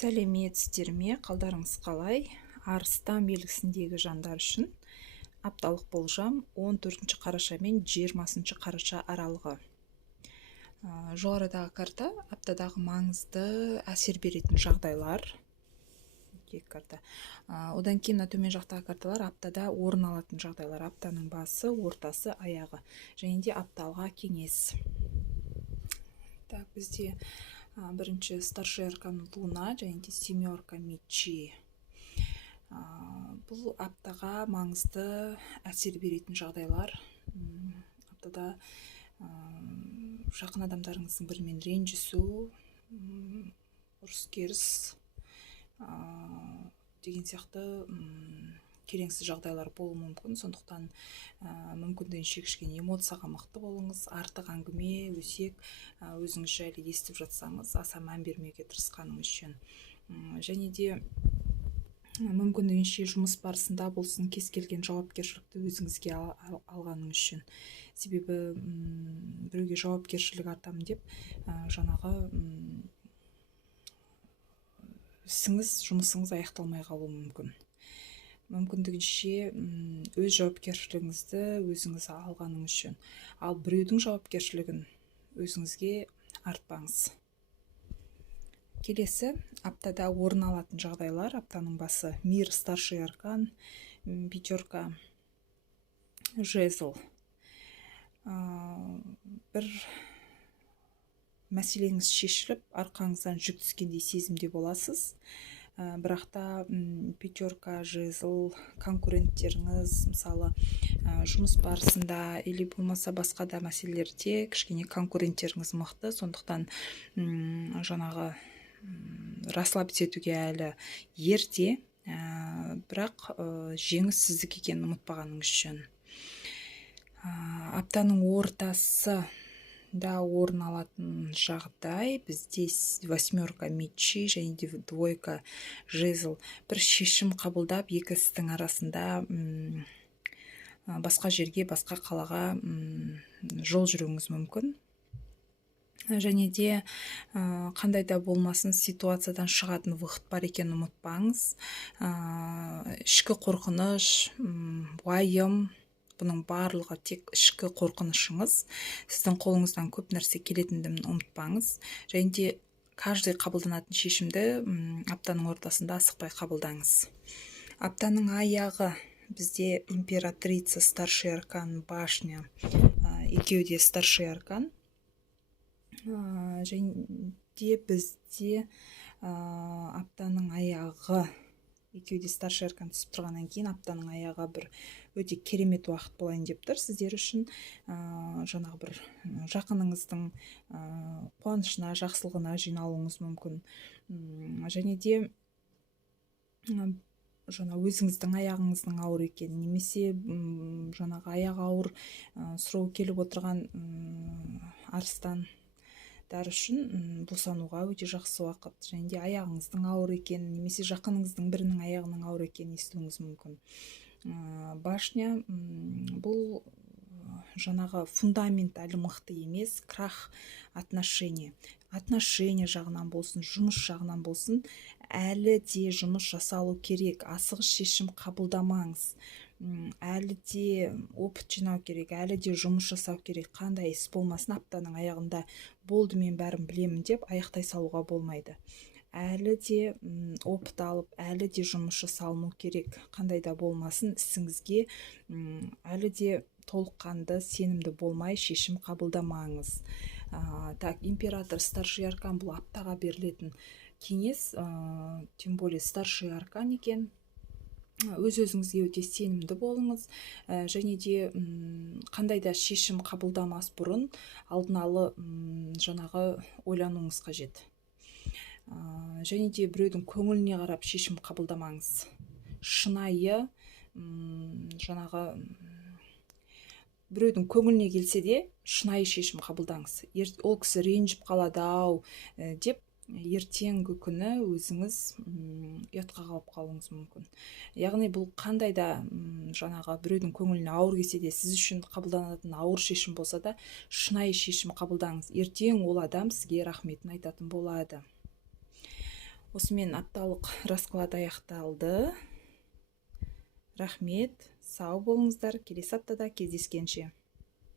Сәлеметсіздер ме, қалдарыңыз қалай? Арыстан белгісіндегі жандар үшін апталық болжам 14 қараша мен 20 қараша аралығы. Жоғарыдағы карта аптадағы маңызды әсер беретін жағдайлар. Карта. Одан кейін төмен жақтағы карталар аптада орын алатын жағдайлар, аптаның басы, ортасы, аяғы, және де апталға кеңес. Так, бізде бірінші старший аркан Луна және де семерка мечей. Бұл аптаға маңызды әсер беретін жағдайлар. Аптада жақын адамдарыңыздың бірімен ренжісу, ұрыс-керіс деген сияқты келеңсіз жағдайлар болуы мүмкін. Сондықтан мүмкіндігінше кішкене эмоцияға мықты болыңыз. Артық әңгіме, өсек, өзіңіз жайлы естіп жатсаңыз, аса мән бермеуге тырысқаныңыз үшін. Және де мүмкіндігінше жұмыс барысында болсын, кез келген жауапкершілікті өзіңізге алғаныңыз үшін. Себебі біреуге жауапкершілік артамын деп, жаңағы ісіңіз, жұмысыңыз аяқталмай қалуы мүмкін. Мүмкіндігінше өз жауапкершілігіңізді өзіңіз алғаныңыз үшін. Ал біреудің жауапкершілігін өзіңізге артпаңыз. Келесі аптада орын алатын жағдайлар. Аптаның басы мир, старший аркан, пятерка жезл. Бір мәселеңіз шешіліп, арқаңыздан жүк түскендей сезімде боласыз. Бірақ та пятерка жезл конкуренттеріңіз, мысалы жұмыс барысында или болмаса басқа да мәселелерде кішкене конкуренттеріңіз мықты. Сондықтан жаңағы расслабиться етуге әлі ерте, бірақ жеңіс сіздікі екенін ұмытпағаныңыз үшін. Аптаның ортасы да орын алатын жағдай бізде восьмерка мечей және де двойка жезл. Бір шешім қабылдап, екі істің арасында басқа жерге, басқа қалаға жол жүруіңіз мүмкін. Және де қандай да болмасын ситуациядан шығатын уақыт бар екенін ұмытпаңыз. Ішкі қорқыныш, уайым, бұның барлығы тек ішкі қорқынышыңыз. Сіздің қолыңыздан көп нәрсе келетіндігін ұмытпаңыз. Және де каждый қабылданатын шешімді аптаның ортасында асықпай қабылдаңыз. Аптаның аяғы бізде императрица, старший аркан, башня, екеуі де старший аркан. Және де бізде аптаның аяғы, екеуі де старший аркан түсіп тұрғаннан кейін аптаның аяғы бір өте керемет уақыт болайын деп тұр сіздер үшін. Жаңағы бір жақыныңыздың қуанышына, жақсылығына жиналуыңыз мүмкін. Және де өзіңіздің аяғыңыздың ауыр екенін, немесе жаңағы аяғы ауыр сұрау келіп отырған арыстандар үшін босануға өте жақсы уақыт. Және де аяғыңыздың ауыр екенін, немесе жақыныңыздың бірінің аяғының ауыр екенін естуіңіз мүмкін. Башня бұл жаңағы фундамент әлі мықты емес, крах отношения жағынан болсын, жұмыс жағынан болсын, әлі де жұмыс жасалу керек. Асығыс шешім қабылдамаңыз. Әлі де опыт жинау керек, әлі де жұмыс жасау керек. Қандай іс болмасын, аптаның аяғында болды, мен бәрін білемін деп аяқтай салуға болмайды. Әлі де опыт алып, әлі де жұмыс жасалыну керек. Қандай да болмасын, ісіңізге әлі де толыққанды сенімді болмай шешім қабылдамаңыз. Так, император, старший аркан бұл аптаға берілетін кеңес, тем более старший аркан екен. Өз-өзіңізге өте сенімді болыңыз. Және де қандай да шешім қабылдамас бұрын алдын алы жаңағы ойлануыңыз қажет. Және де біреудің көңіліне қарап шешім қабылдамаңыз. Шынайы, жаңағы біреудің көңіліне келсе де шынайы шешім қабылдаңыз. Ол кісі ренжіп қалады-ау деп ертеңгі күні өзіңіз ұятқа қалып қалуыңыз мүмкін. Яғни бұл қандай да жаңағы біреудің көңіліне ауыр келсе де, сіз үшін қабылданатын ауыр шешім болса да, шынайы шешім қабылдаңыз. Ертең ол адам сізге рахметін айтатын болады. Осымен апталық расклад аяқталды. Рахмет, сау болыңыздар, келесі аптада кездескенше.